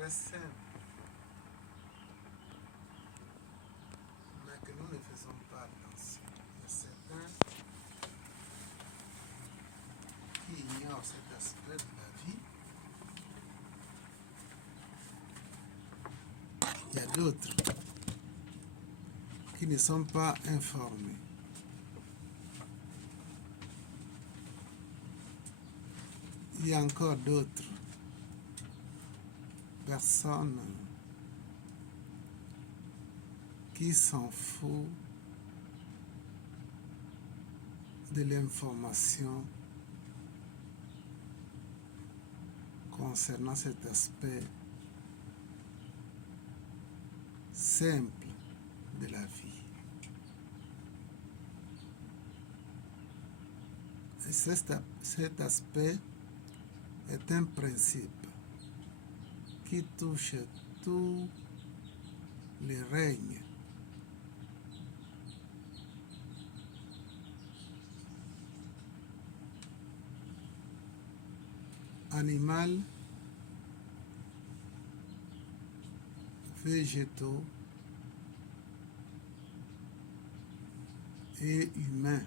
très simple, mais que nous ne faisons pas attention. Il y a certains qui ignorent cet aspect de la vie. Il y a d'autres qui ne sont pas informés. Il y a encore d'autres personnes qui s'en foutent de l'information concernant cet aspect simple de la vie. Et cet aspect est un principe qui touche tous les règnes animal, végétaux et humains.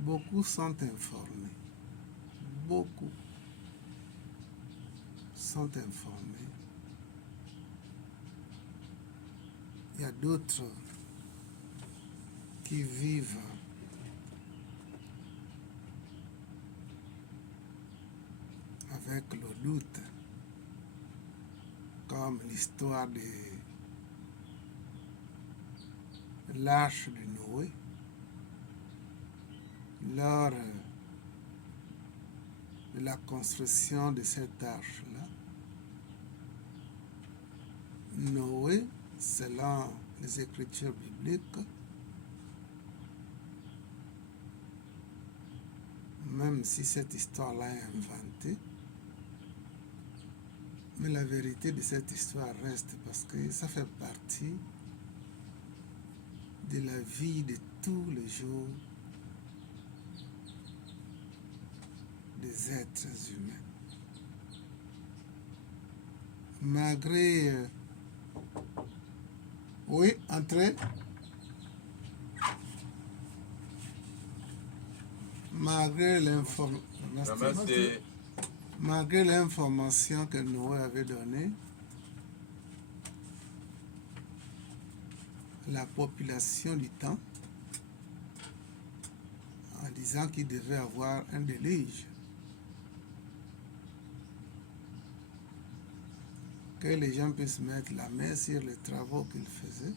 Beaucoup sont informés. Beaucoup sont informés. Il y a d'autres qui vivent avec le doute, comme l'histoire de l'arche de Noé. Lors de la construction de cette arche-là, Noé, selon les Écritures bibliques, même si cette histoire-là est inventée, mais la vérité de cette histoire reste parce que ça fait partie de la vie de tous les jours des êtres humains. Malgré... Oui, entrez. Malgré l'information que Noé avait donnée, la population du temps, en disant qu'il devait avoir un déluge, que les gens puissent mettre la main sur les travaux qu'ils faisaient.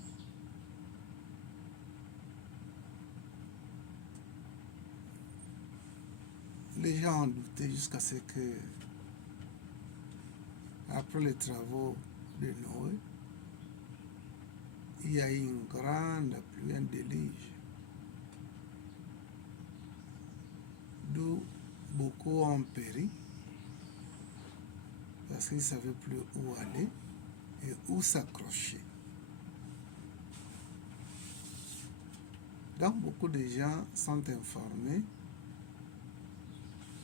Les gens ont douté jusqu'à ce que, après les travaux de Noé, il y a eu une grande pluie, un déluge, d'où beaucoup ont péri parce qu'ils ne savaient plus où aller et où s'accrocher. Donc beaucoup de gens sont informés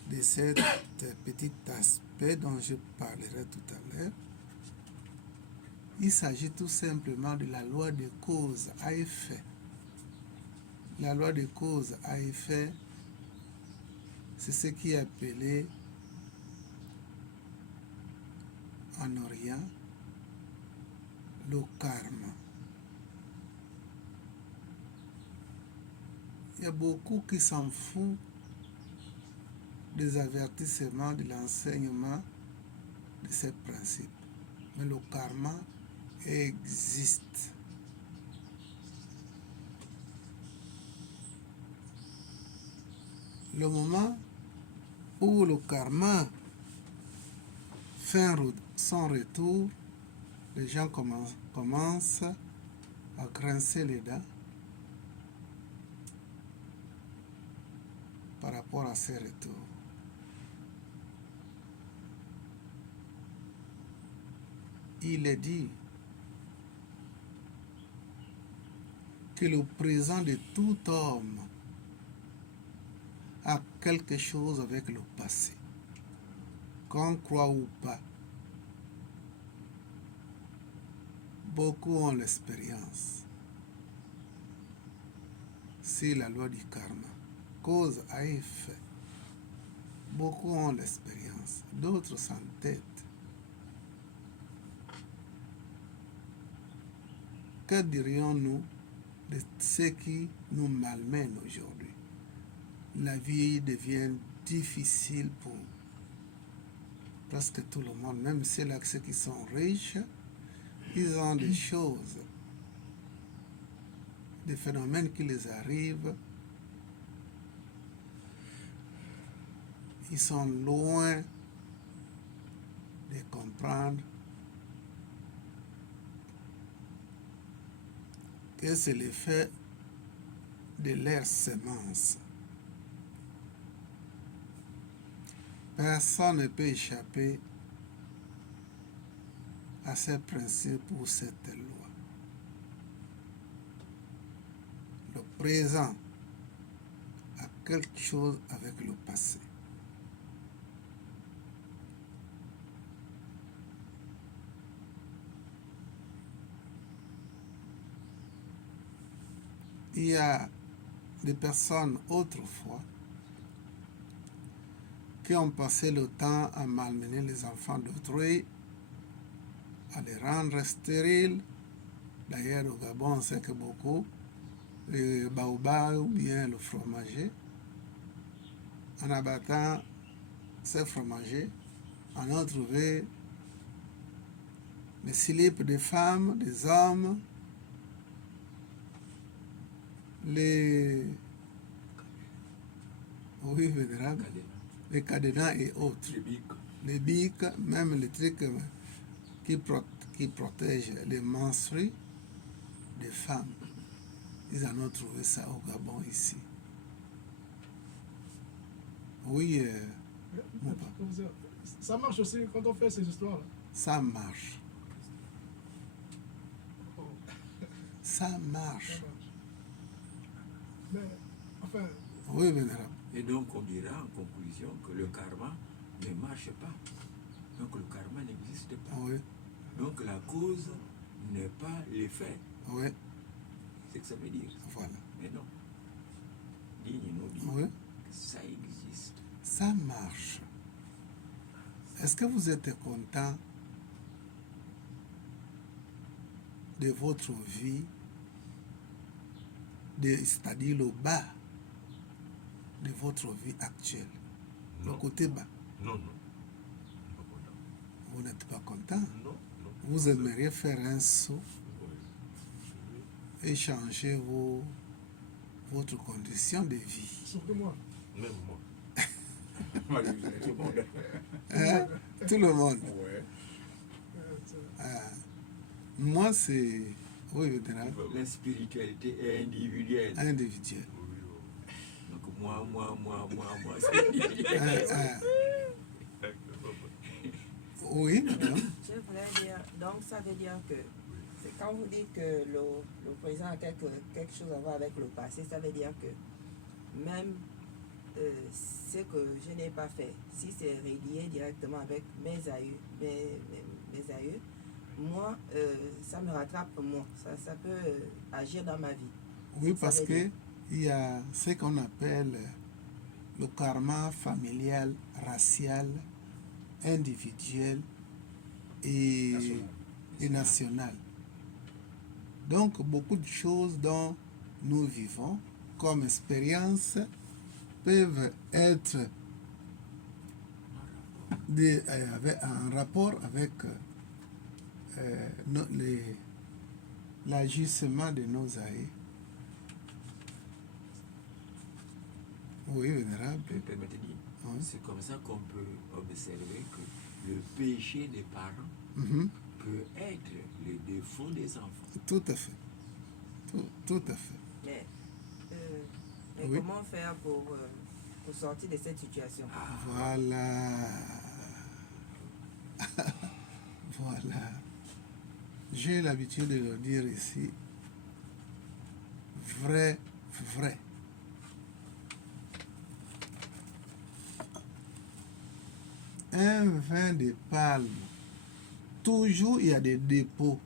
de cet petit aspect dont je parlerai tout à l'heure. Il s'agit tout simplement de la loi de cause à effet. La loi de cause à effet, c'est ce qui est appelé en Orient le karma. Il y a beaucoup qui s'en foutent des avertissements de l'enseignement de ces principes. Mais le karma existe. Le moment où le karma fait son retour, les gens commencent à grincer les dents par rapport à ces retours. Il est dit que le présent de tout homme a quelque chose avec le passé. Qu'on croit ou pas, beaucoup ont l'expérience. C'est la loi du karma. Cause à effet. Beaucoup ont l'expérience. D'autres s'entêtent. Que dirions-nous de ce qui nous malmène aujourd'hui? La vie devient difficile pour presque tout le monde, même ceux qui sont riches, ils ont des choses, des phénomènes qui les arrivent. Ils sont loin de comprendre que c'est l'effet de leur semence. Personne ne peut échapper à ces principes ou cette loi. Le présent a quelque chose avec le passé. Il y a des personnes autrefois qui ont passé le temps à malmener les enfants d'autrui, à les rendre stériles. D'ailleurs, au Gabon, on sait que beaucoup, le baobab ou bien le fromager, en abattant ces fromagers, on a trouvé les slips des femmes, des hommes, les... Oui, vénérable. Les cadenas et autres. Les bics, même les trucs qui protègent les menstrues des femmes. Ils en ont trouvé ça au Gabon ici. Oui, ça marche aussi quand on fait ces histoires-là. Ça marche. Ça marche. Mais, enfin... Oui, vénérable. Et donc, on dira en conclusion que le karma ne marche pas. Donc, le karma n'existe pas. Oui. Donc, la cause n'est pas l'effet. Oui. C'est ce que ça veut dire. Voilà. Mais non. Digne nous dit Oui. que ça existe. Ça marche. Est-ce que vous êtes content de votre vie, c'est-à-dire le bas de votre vie actuelle? Non. Le côté bas. Non. Vous n'êtes pas content? Non. Vous aimeriez faire un saut et changer votre condition de vie. Surtout moi. Même moi. Tout le monde. Hein? Tout le monde. Ouais. Moi, c'est... Oui, vénéral. La spiritualité est individuelle. Individuel. Donc, moi, c'est individuel. Oui, madame. Je voulais dire, donc ça veut dire que quand vous dites que le présent a quelque chose à voir avec le passé, ça veut dire que même ce que je n'ai pas fait, si c'est relié directement avec mes aïeux, moi, ça me rattrape moi, ça peut agir dans ma vie. Oui, parce que il y a ce qu'on appelle le karma familial, racial, individuel et national. Donc, beaucoup de choses dont nous vivons comme expérience peuvent être en rapport avec l'agissement de nos aïeux. Oui, vénérable. Permettez-moi. Oui. C'est comme ça qu'on peut observer que le péché des parents peut être le défaut des enfants. Tout à fait. Tout à fait. Mais Oui. comment faire pour sortir de cette situation? Voilà. Voilà. J'ai l'habitude de le dire ici. Vrai. un vin de palme, toujours il y a des dépôts.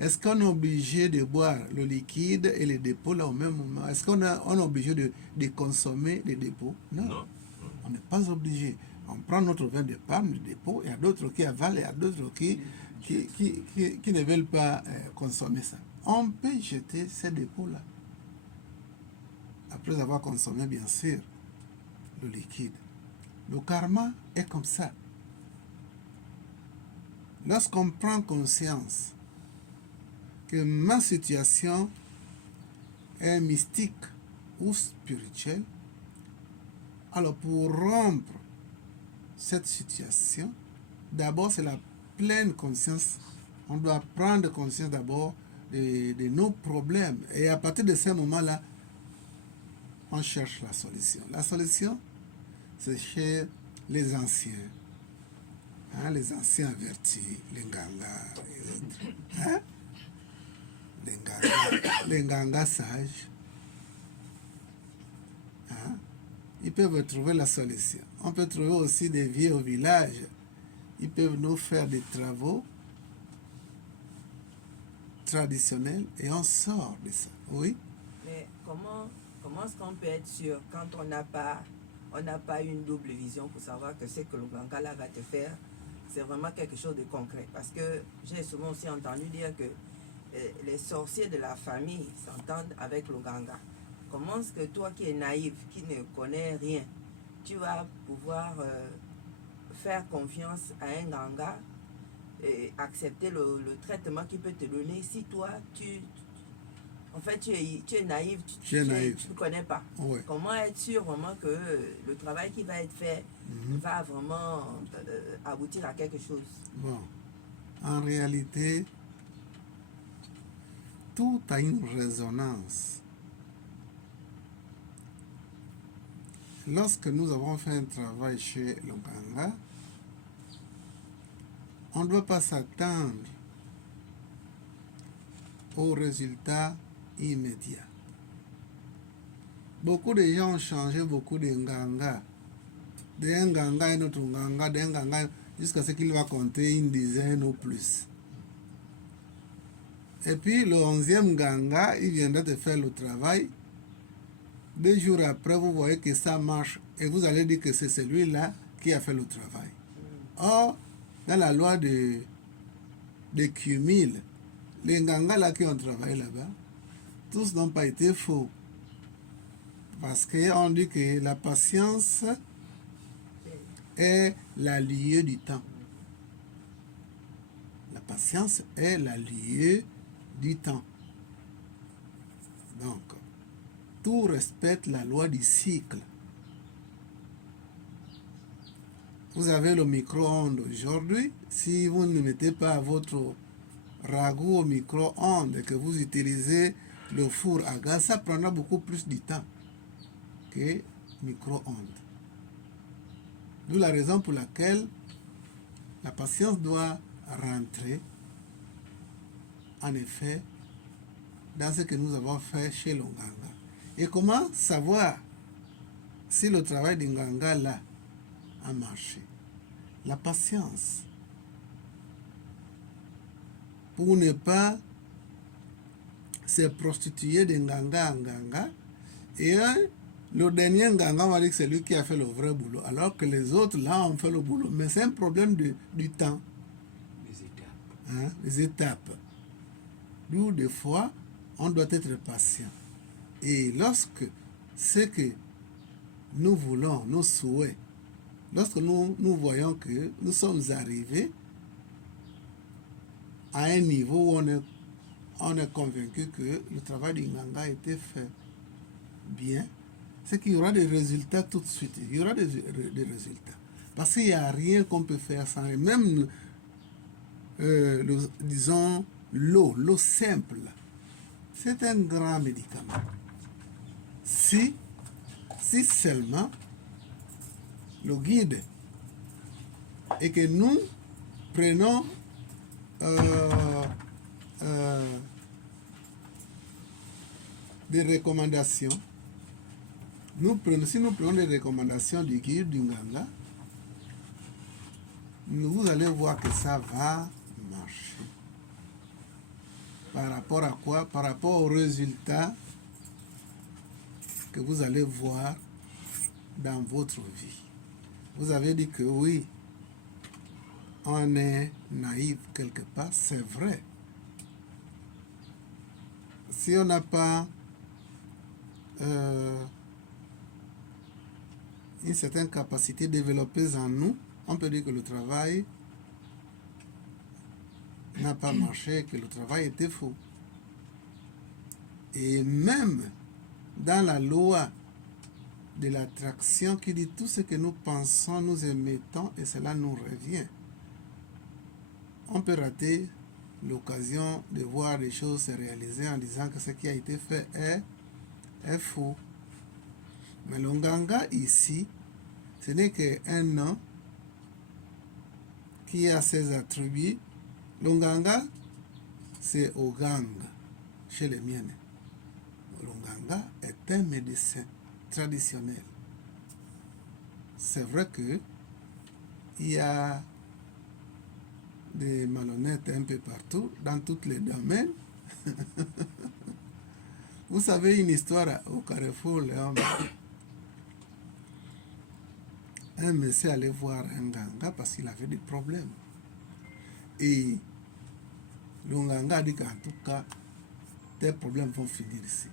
Est-ce qu'on est obligé de boire le liquide et les dépôts là au même moment? Est-ce qu'on est obligé de consommer les dépôts? Non. Non. On n'est pas obligé. On prend notre vin de palme, le dépôt, il y a d'autres qui avalent, il y a d'autres qui ne veulent pas consommer ça. On peut jeter ces dépôts-là. Après avoir consommé, bien sûr, le liquide. Le karma est comme ça. Lorsqu'on prend conscience que ma situation est mystique ou spirituelle, alors pour rompre cette situation, d'abord c'est la pleine conscience. On doit prendre conscience d'abord de nos problèmes. Et à partir de ce moment-là, on cherche la solution. La solution, c'est chez les anciens. Hein, les anciens avertis, les Nganga et autres. Hein? Les Nganga sages. Hein? Ils peuvent trouver la solution. On peut trouver aussi des vieux au village. Ils peuvent nous faire des travaux traditionnels et on sort de ça. Oui? Mais comment est-ce qu'on peut être sûr quand on n'a pas une double vision pour savoir que ce que le Gangala va te faire, c'est vraiment quelque chose de concret? Parce que j'ai souvent aussi entendu dire que les sorciers de la famille s'entendent avec le Ganga. Comment est-ce que toi qui es naïf, qui ne connais rien, tu vas pouvoir faire confiance à un Ganga et accepter le traitement qu'il peut te donner si toi, tu es naïf, tu ne connais pas. Oui. Comment être sûr vraiment que le travail qui va être fait va vraiment aboutir à quelque chose? Bon, en réalité, tout a une résonance. Lorsque nous avons fait un travail chez le Ganga, on ne doit pas s'attendre aux résultats immédiats. Beaucoup de gens ont changé beaucoup de Nganga. D'un Nganga à un autre Nganga, d'un Nganga jusqu'à ce qu'il va compter une dizaine ou plus. Et puis le 11e Nganga, il viendra de faire le travail. 2 jours après, vous voyez que ça marche et vous allez dire que c'est celui-là qui a fait le travail. Or, dans la loi de cumul, les Nganga là qui ont travaillé là-bas, tous n'ont pas été faux. Parce qu'on dit que la patience est l'allié du temps. La patience est l'allié du temps. Donc, tout respecte la loi du cycle. Vous avez le micro-ondes aujourd'hui. Si vous ne mettez pas votre ragoût au micro-ondes et que vous utilisez le four à gaz, ça prendra beaucoup plus de temps que micro-ondes. D'où la raison pour laquelle la patience doit rentrer, en effet, dans ce que nous avons fait chez le Nganga. Et comment savoir si le travail du Nganga là a marché? La patience. Pour ne pas se prostituer de Nganga en Nganga. Et le dernier Nganga, on va dire que c'est lui qui a fait le vrai boulot. Alors que les autres là ont fait le boulot. Mais c'est un problème du temps. Les étapes. Hein, les étapes. D'où des fois, on doit être patient. Et lorsque ce que nous voulons, nos souhaits, lorsque nous voyons que nous sommes arrivés à un niveau où on est convaincu que le travail du Nganga a été fait bien, c'est qu'il y aura des résultats tout de suite. Il y aura des résultats. Parce qu'il n'y a rien qu'on peut faire sans. Et même, disons, l'eau simple, c'est un grand médicament. Si seulement le guide et que nous prenons des recommandations Si nous prenons les recommandations du guide du Nganga, vous allez voir que ça va marcher. Par rapport à quoi? Par rapport aux résultats que vous allez voir dans votre vie. Vous avez dit que oui, on est naïf quelque part, c'est vrai. Si on n'a pas une certaine capacité développée en nous, on peut dire que le travail n'a pas marché, que le travail était faux. Et même dans la loi de l'attraction qui dit tout ce que nous pensons, nous émettons et cela nous revient. On peut rater l'occasion de voir les choses se réaliser en disant que ce qui a été fait est faux. Mais le Nganga ici, ce n'est qu'un nom qui a ses attributs. Le Nganga, c'est Oganga chez les miennes. Le Nganga est un médecin traditionnel. C'est vrai que il y a des malhonnêtes un peu partout, dans tous les domaines. Vous savez une histoire au Carrefour, Léon. Un monsieur allait voir un Nganga parce qu'il avait des problèmes. Et le Nganga a dit qu'en tout cas, tes problèmes vont finir ici.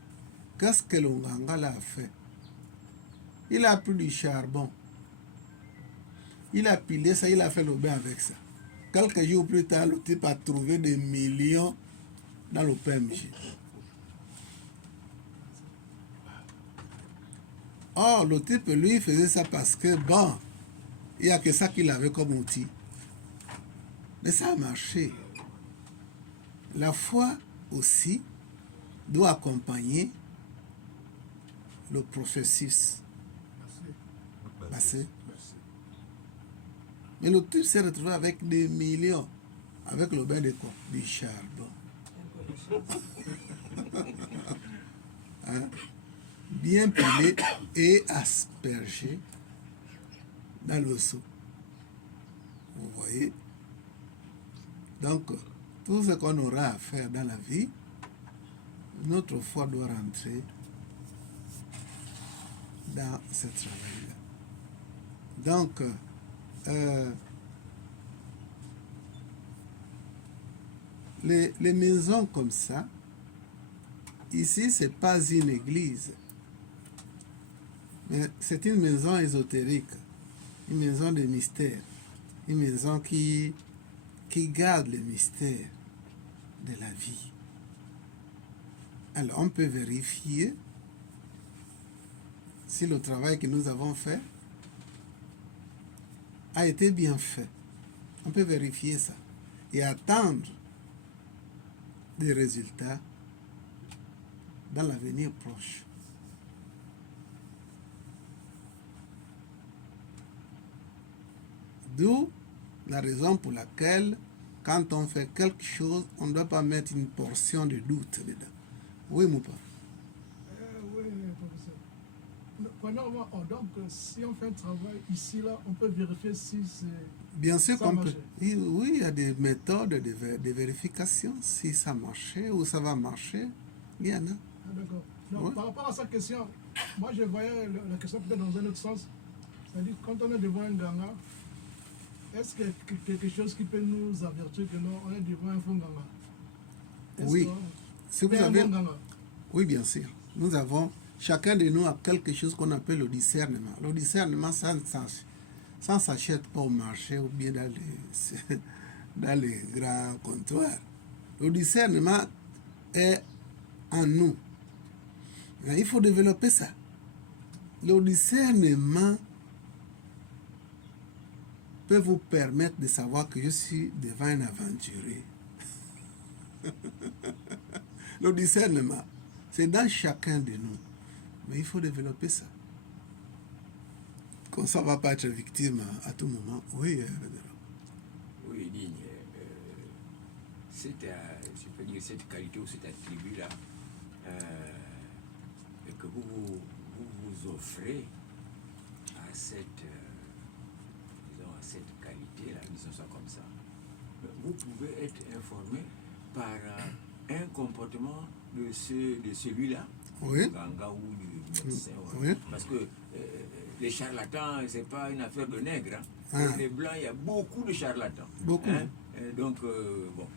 Qu'est-ce que le Nganga l'a fait? Il a pris du charbon. Il a pilé ça, il a fait le bain avec ça. Quelques jours plus tard, le type a trouvé des millions dans le PMJ. Or, le type, lui, faisait ça parce que, bon, il n'y a que ça qu'il avait comme outil. Mais ça a marché. La foi aussi doit accompagner le processus. Merci. Mais le type s'est retrouvé avec des millions, avec le bain de quoi? Du charbon. Hein? Bien pilé et aspergé dans le seau. Vous voyez? Donc, tout ce qu'on aura à faire dans la vie, notre foi doit rentrer dans ce travail-là. Donc, les maisons comme ça, ici, ce n'est pas une église, mais c'est une maison ésotérique, une maison de mystère, une maison qui garde les mystères de la vie. Alors, on peut vérifier si le travail que nous avons fait a été bien fait. On peut vérifier ça et attendre des résultats dans l'avenir proche. D'où la raison pour laquelle, quand on fait quelque chose, on ne doit pas mettre une portion de doute dedans. Oui, Moupa? Oui, professeur. Donc, si on fait un travail ici, là, on peut vérifier si c'est... Bien sûr ça qu'on marche. peut. Oui, il y a des méthodes de vérification. Si ça marchait ou ça va marcher, il y en a. Ah, d'accord. Donc, Ouais. par rapport à sa question, moi, je voyais la question peut-être dans un autre sens. C'est-à-dire, quand on est devant un Nganga, est-ce qu'il y a quelque chose qui peut nous avertir que non, on est devant un faux Nganga? Oui. Si vous un avez... bon Nganga? Oui, bien sûr. Nous avons, chacun de nous a quelque chose qu'on appelle le discernement. Le discernement, ça ne s'achète pas au marché ou bien dans les grands comptoirs. Le discernement est en nous. Il faut développer ça. Le discernement peut vous permettre de savoir que je suis devant un aventurier. Le discernement, c'est dans chacun de nous. Mais il faut développer ça. Comme ça, on ne va pas être victime à tout moment. Oui, Oui, digne. Je peux dire, cette qualité ou cet attribut-là, que vous vous vous offrez à cette, disons, à cette qualité-là, disons ça comme ça, vous pouvez être informé par un comportement de celui-là, Oui. du ganga ou du médecin. Oui. Parce que les charlatans, c'est pas une affaire de nègres. Hein. Ah. Les blancs, il y a beaucoup de charlatans. Beaucoup. Hein. Donc, bon,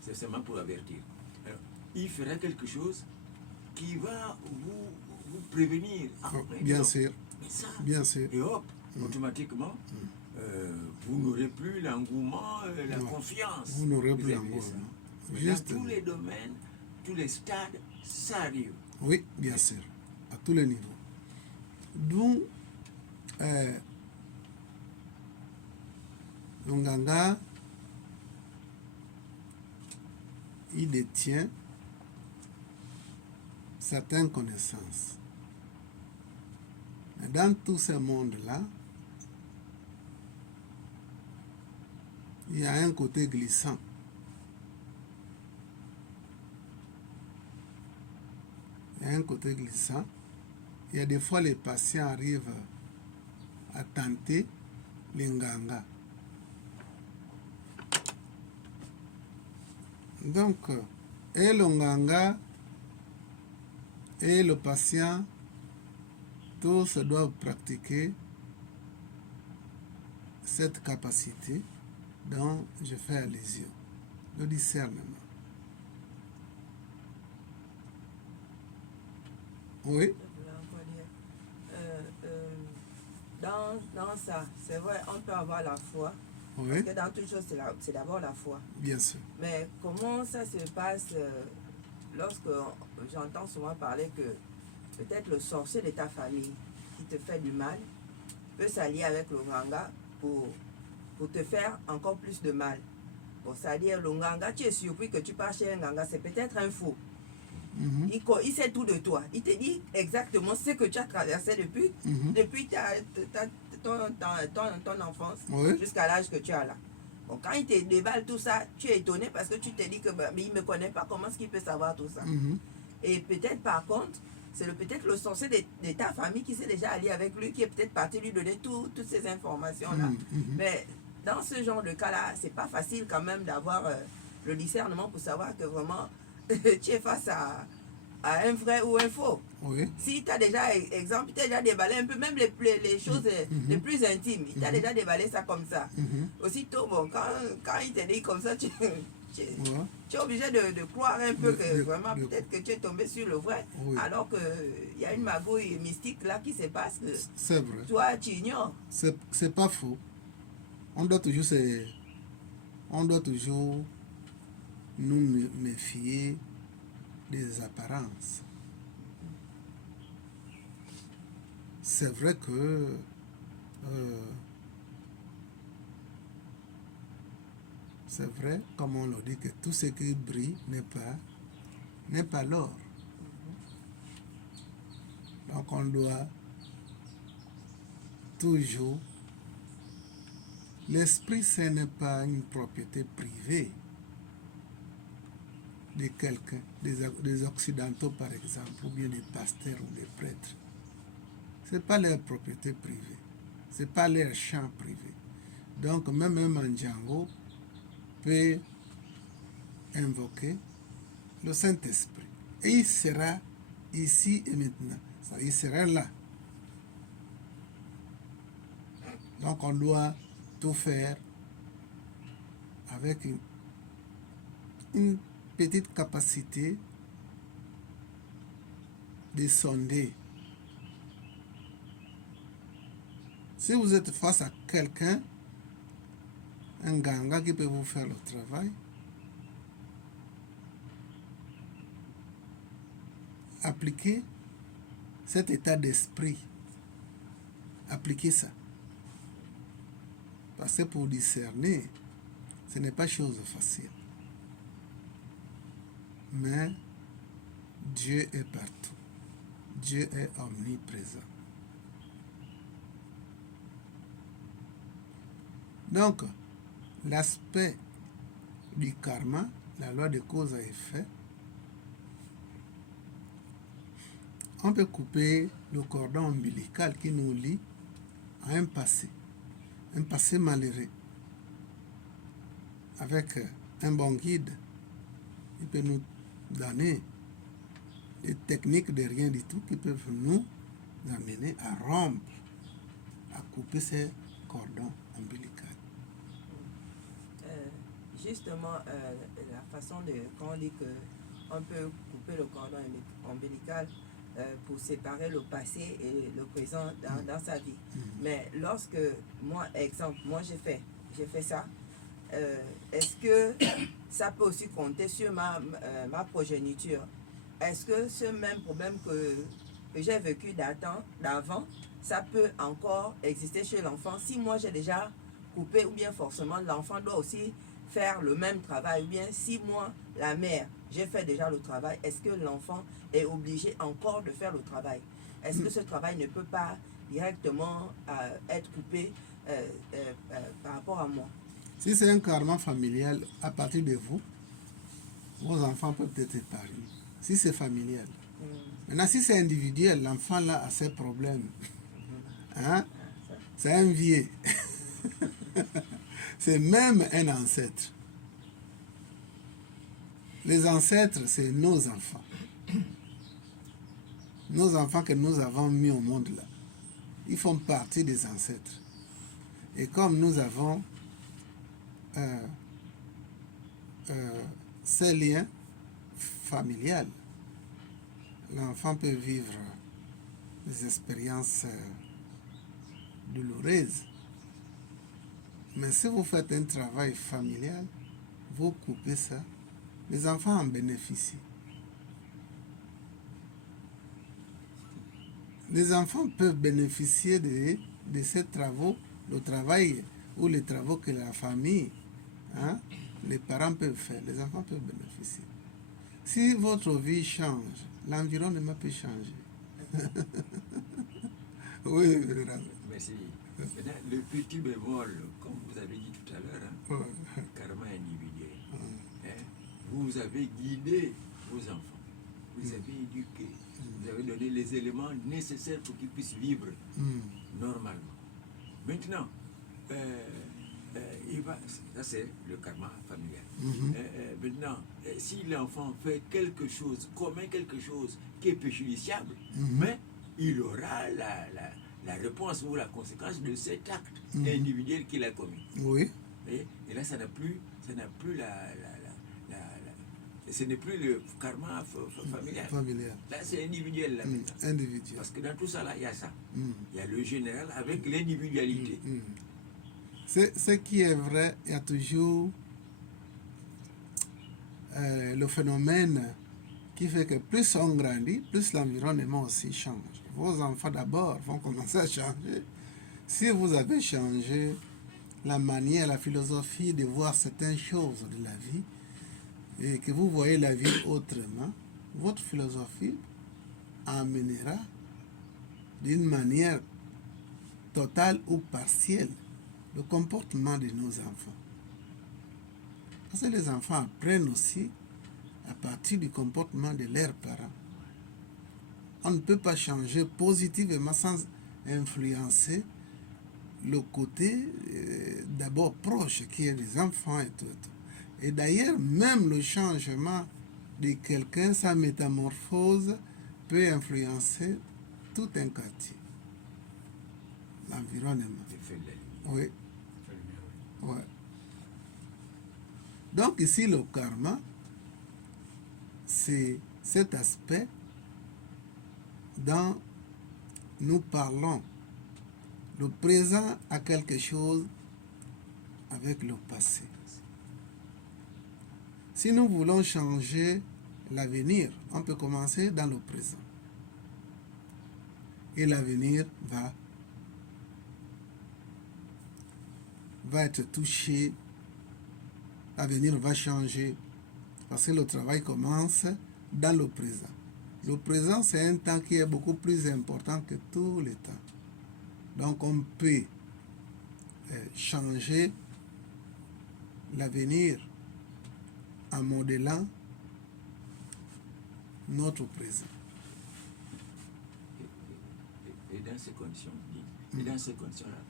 c'est seulement pour avertir. Alors, il fera quelque chose qui va vous prévenir. Ah, bien sûr. Mais ça, Bien sûr. et hop, automatiquement, vous n'aurez plus l'engouement, la Non. confiance. Vous n'aurez plus vis-à-vis de l'engouement. ça. Mais Juste. dans tous les domaines, tous les stades, ça arrive. Oui, bien sûr. À tous les niveaux. D'où Longanga, il détient certaines connaissances. Mais dans tout ce monde-là, il y a un côté glissant. Il y a un côté glissant. Il y a des fois les patients arrivent à tenter les nganga. Donc, et le nganga et le patient, tous doivent pratiquer cette capacité dont je fais allusion, le discernement. Oui. Dans ça, c'est vrai, on peut avoir la foi. Oui. Parce que dans toute chose, c'est d'abord la foi. Bien sûr. Mais comment ça se passe lorsque j'entends souvent parler que peut-être le sorcier de ta famille qui te fait du mal peut s'allier avec le nganga pour te faire encore plus de mal. Bon, c'est-à-dire le nganga, tu es surpris que tu pars chez un nganga, c'est peut-être un faux. Il sait tout de toi. Il te dit exactement ce que tu as traversé depuis ton enfance jusqu'à l'âge que tu as là. Bon, quand il te déballe tout ça, tu es étonné parce que tu te dis que mais il ne me connaît pas, comment est-ce qu'il peut savoir tout ça? Et peut-être par contre, c'est peut-être le sorcier de ta famille qui s'est déjà allié avec lui, qui est peut-être parti lui donner toutes ces informations-là. Mais dans ce genre de cas-là, c'est pas facile quand même d'avoir le discernement pour savoir que vraiment tu es face à un vrai ou un faux. Oui. Si tu as déjà, exemple, tu as déjà déballé un peu, même les choses les plus intimes, il t'a déjà déballé ça comme ça. Aussitôt, bon, quand il te dit comme ça, tu es obligé de croire un peu que vraiment, peut-être que tu es tombé sur le vrai, alors qu'il y a une magouille mystique là qui se passe que c'est vrai. Toi, tu ignores. C'est pas faux. On doit toujours nous méfier des apparences. C'est vrai que c'est vrai, comme on le dit, que tout ce qui brille n'est pas l'or. Donc on doit toujours... L'Esprit Saint n'est pas une propriété privée de quelqu'un, des Occidentaux par exemple, ou bien des pasteurs ou des prêtres. Ce n'est pas leur propriété privée, ce n'est pas leur champ privé. Donc même un Mandjango peut invoquer le Saint-Esprit. Et il sera ici et maintenant. Il sera là. Donc on doit tout faire avec une petite capacité de sonder. Si vous êtes face à quelqu'un, un ganga qui peut vous faire le travail, appliquez cet état d'esprit. Appliquez ça. Parce que pour discerner, ce n'est pas chose facile. Mais Dieu est partout. Dieu est omniprésent. Donc, l'aspect du karma, la loi de cause à effet, on peut couper le cordon ombilical qui nous lie à un passé malheureux. Avec un bon guide, il peut nous donner des techniques de rien du tout qui peuvent nous amener à rompre, à couper ces cordons ombilicaux. Justement, la façon de, quand on dit qu'on peut couper le cordon ombilical pour séparer le passé et le présent dans sa vie. Mais lorsque, moi j'ai fait ça, est-ce que ça peut aussi compter sur ma progéniture? Est-ce que ce même problème que j'ai vécu d'avant, ça peut encore exister chez l'enfant? Si moi j'ai déjà coupé, ou bien forcément l'enfant doit aussi faire le même travail, ou bien si moi, la mère, j'ai fait déjà le travail, est-ce que l'enfant est obligé encore de faire le travail? Est-ce que ce travail ne peut pas directement être coupé par rapport à moi? Si c'est un karma familial, à partir de vous, vos enfants peuvent être épargnés. Si c'est familial. Maintenant, si c'est individuel, l'enfant là a ses problèmes. Hein? C'est un vieux. C'est même un ancêtre. Les ancêtres, c'est nos enfants. Nos enfants que nous avons mis au monde là. Ils font partie des ancêtres. Et comme nous avons ces liens familiaux, l'enfant peut vivre des expériences douloureuses. Mais si vous faites un travail familial, vous coupez ça, les enfants en bénéficient. Les enfants peuvent bénéficier de ces travaux, le travail ou les travaux que la famille, les parents peuvent faire, les enfants peuvent bénéficier. Si votre vie change, l'environnement peut changer. Oui, merci. Maintenant, le petit bémol, comme vous avez dit tout à l'heure, karma individuel. Vous avez guidé vos enfants, vous avez éduqué, vous avez donné les éléments nécessaires pour qu'ils puissent vivre normalement. Maintenant, ça c'est le karma familial. Maintenant, si l'enfant fait quelque chose, commet quelque chose qui est préjudiciable, mais il aura la réponse ou la conséquence de cet acte individuel qu'il a commis. Oui. Et là, ça n'a plus ce n'est plus le karma familial. Là, c'est individuel. Là, individuel. Parce que dans tout ça, là, il y a ça. Il y a le général avec l'individualité. Ce qui est vrai, il y a toujours le phénomène qui fait que plus on grandit, plus l'environnement aussi change. Vos enfants d'abord vont commencer à changer. Si vous avez changé la manière, la philosophie de voir certaines choses de la vie, et que vous voyez la vie autrement, votre philosophie amènera d'une manière totale ou partielle le comportement de nos enfants. Parce que les enfants apprennent aussi à partir du comportement de leurs parents. On ne peut pas changer positivement sans influencer le côté d'abord proche qui est des enfants et tout. Et d'ailleurs, même le changement de quelqu'un, sa métamorphose, peut influencer tout un quartier. L'environnement. Oui. Ouais. Donc ici, le karma, c'est cet aspect dont nous parlons. Le présent a quelque chose avec le passé. Si nous voulons changer l'avenir, on peut commencer dans le présent. Et l'avenir va être touché, l'avenir va changer, parce que le travail commence dans le présent. Le présent, c'est un temps qui est beaucoup plus important que tous les temps. Donc on peut changer l'avenir en modelant notre présent. dans ces conditions, et dans ces conditions-là,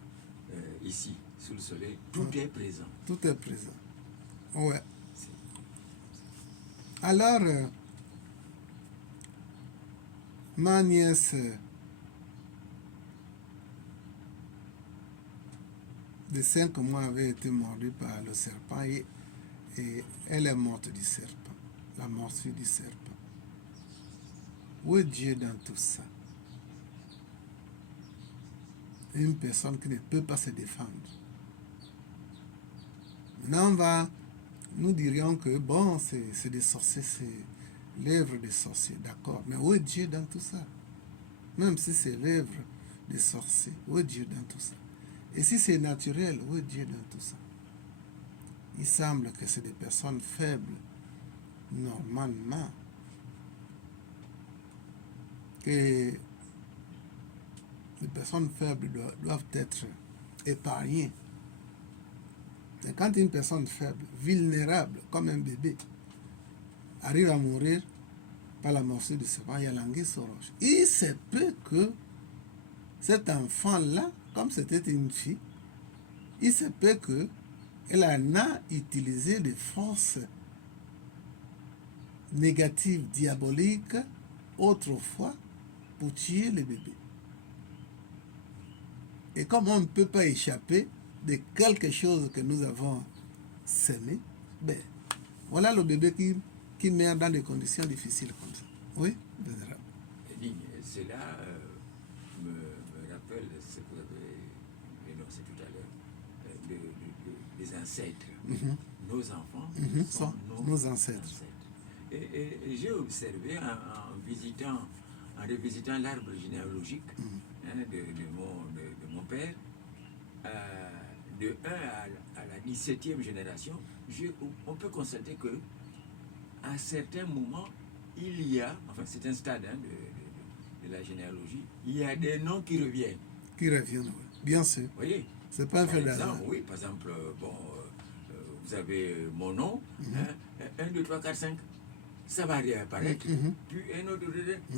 ici, sous le soleil, tout est présent. Tout est présent. Ouais. Alors, ma nièce de 5 mois avait été mordue par le serpent et elle est morte du serpent, la morsure du serpent. Où est Dieu dans tout ça? Une personne qui ne peut pas se défendre. Maintenant, nous dirions que bon, c'est des sorciers, c'est l'œuvre des sorciers, d'accord. Mais où est Dieu dans tout ça? Même si c'est l'œuvre des sorciers, où est Dieu dans tout ça? Et si c'est naturel, où est Dieu dans tout ça? Il semble que c'est des personnes faibles, normalement, que les personnes faibles doivent être épargnées. Et quand une personne faible, vulnérable, comme un bébé, arrive à mourir par la morsure du serpent, il y a l'anguille sous roche. Il se peut que cet enfant-là, comme c'était une fille, il se peut qu'elle en a utilisé des forces négatives, diaboliques, autrefois, pour tuer le bébé. Et comme on ne peut pas échapper de quelque chose que nous avons semé, ben, voilà le bébé qui meurt dans des conditions difficiles comme ça. Oui, vénérable. Cela me rappelle ce que vous avez énoncé tout à l'heure, des ancêtres. Nos enfants sont nos ancêtres. Et j'ai observé en revisitant l'arbre généalogique de mon père, de 1 à la 17e génération, on peut constater que à certains moments, il y a, enfin c'est un stade de la généalogie, il y a des noms qui reviennent. Qui reviennent, oui. Bien sûr. Vous voyez? C'est pas un fait d'hasard. Oui, par exemple, vous avez mon nom, 1, 2, 3, 4, 5, ça va réapparaître, puis un autre,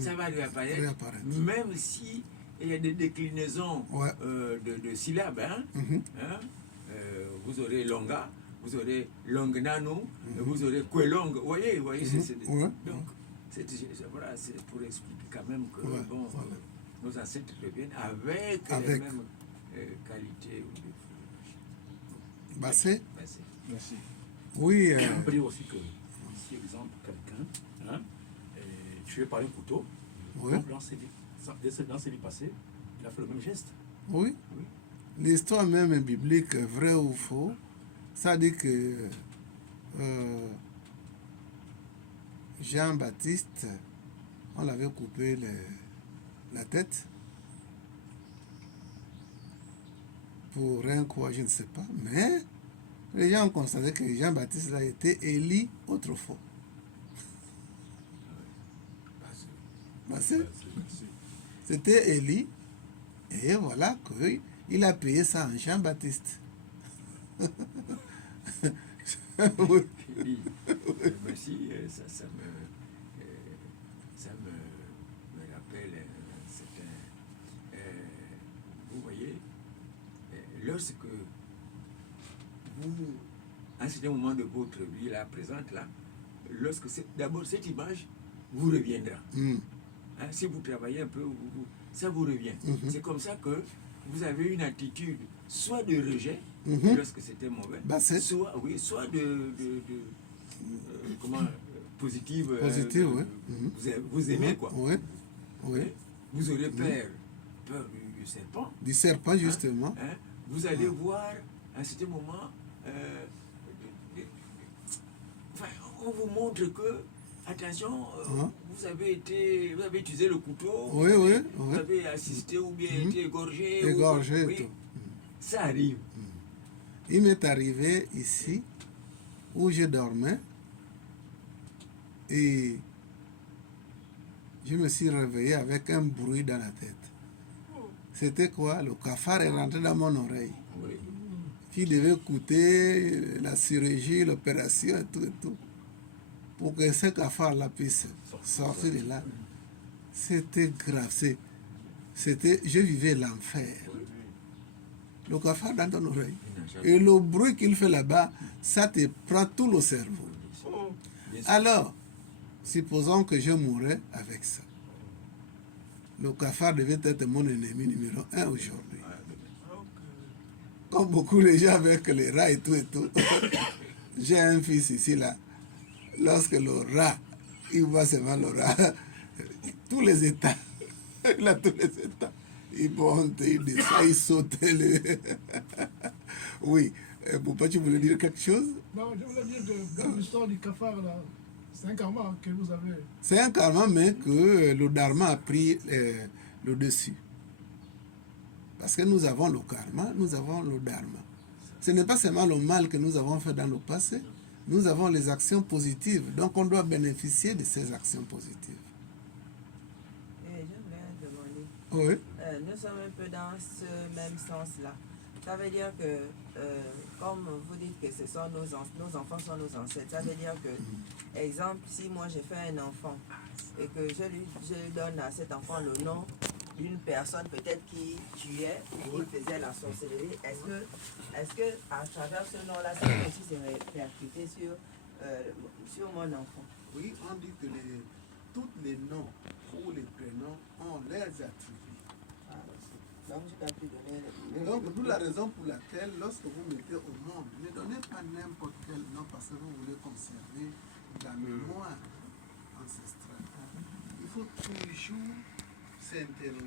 ça va réapparaître, même si il y a des déclinaisons de syllabes. Vous aurez longa, vous aurez longnano, vous aurez quelong. Vous voyez, donc voilà, c'est pour expliquer quand même que nos ancêtres reviennent avec les mêmes qualités ou défauts. Bassé? Merci. Oui. On peut dire aussi que, si exemple, quelqu'un tué par un couteau, dans ses vies passées, il a fait le même geste. Oui. L'histoire même biblique, vrai ou faux, ça dit que Jean-Baptiste, on l'avait coupé la tête pour rien quoi, je ne sais pas, mais les gens ont constaté que Jean-Baptiste a été Élie autrefois. C'était Élie, et voilà qu'il a payé ça en Jean-Baptiste. Oui. Merci, ça me rappelle un certain... vous voyez, lorsque vous, à un certain moment de votre vie, là, présente, là, lorsque d'abord cette image vous reviendra. Si vous travaillez un peu, ça vous revient. C'est comme ça que vous avez une attitude soit de rejet, lorsque c'était mauvais, soit de positive, vous aimez, quoi. Vous aurez peur du serpent. Du serpent, justement. Vous allez voir, à un certain moment, on vous montre que, attention, vous avez utilisé le couteau, vous avez assisté ou bien été égorgé. Tout. Ça arrive. Il m'est arrivé ici, où je dormais, et je me suis réveillé avec un bruit dans la tête. C'était quoi? Le cafard est rentré dans mon oreille. Qui devait coûter la chirurgie, l'opération et tout. Pour que ce cafard-là puisse sortir de là. C'était grave. je vivais l'enfer. Oui, Le cafard dans ton oreille. il n'a jamais- Et le bruit qu'il fait là-bas, ça te prend tout le cerveau. Oh, Bien sûr. Alors, supposons que je mourrais avec ça. Le cafard devait être mon ennemi numéro 1 aujourd'hui. Comme beaucoup de gens avec les rats et tout. J'ai un fils ici, là. Lorsque le rat, il voit seulement le rat, tous les états, il a tous les états. Il monte, il descend, il saute. Oui. Pourquoi tu voulais dire quelque chose? non, je voulais dire que dans l'histoire du cafard, là, c'est un karma que vous avez. C'est un karma, mais que le dharma a pris le dessus. Parce que nous avons le karma, nous avons le dharma. Ce n'est pas seulement le mal que nous avons fait dans le passé, nous avons les actions positives. Donc on doit bénéficier de ces actions positives. Et je voulais demander, Oui. nous sommes un peu dans ce même sens-là. Ça veut dire que, comme vous dites que ce sont nos enfants sont nos ancêtres, ça veut dire que, exemple, si moi j'ai fait un enfant et que je lui donne à cet enfant le nom d'une personne peut-être qui tuait ou qui faisait la sorcellerie, est-ce que à travers ce nom-là, ça peut aussi se répercuter sur mon enfant? Oui, on dit que tous les noms ou les prénoms ont leurs attributs. Ah, donc je peux plus donner. Donc, d'où la raison pour laquelle, lorsque vous mettez au monde, ne donnez pas n'importe quel nom parce que vous voulez conserver la mémoire ancestrale. Il faut toujours s'interroger.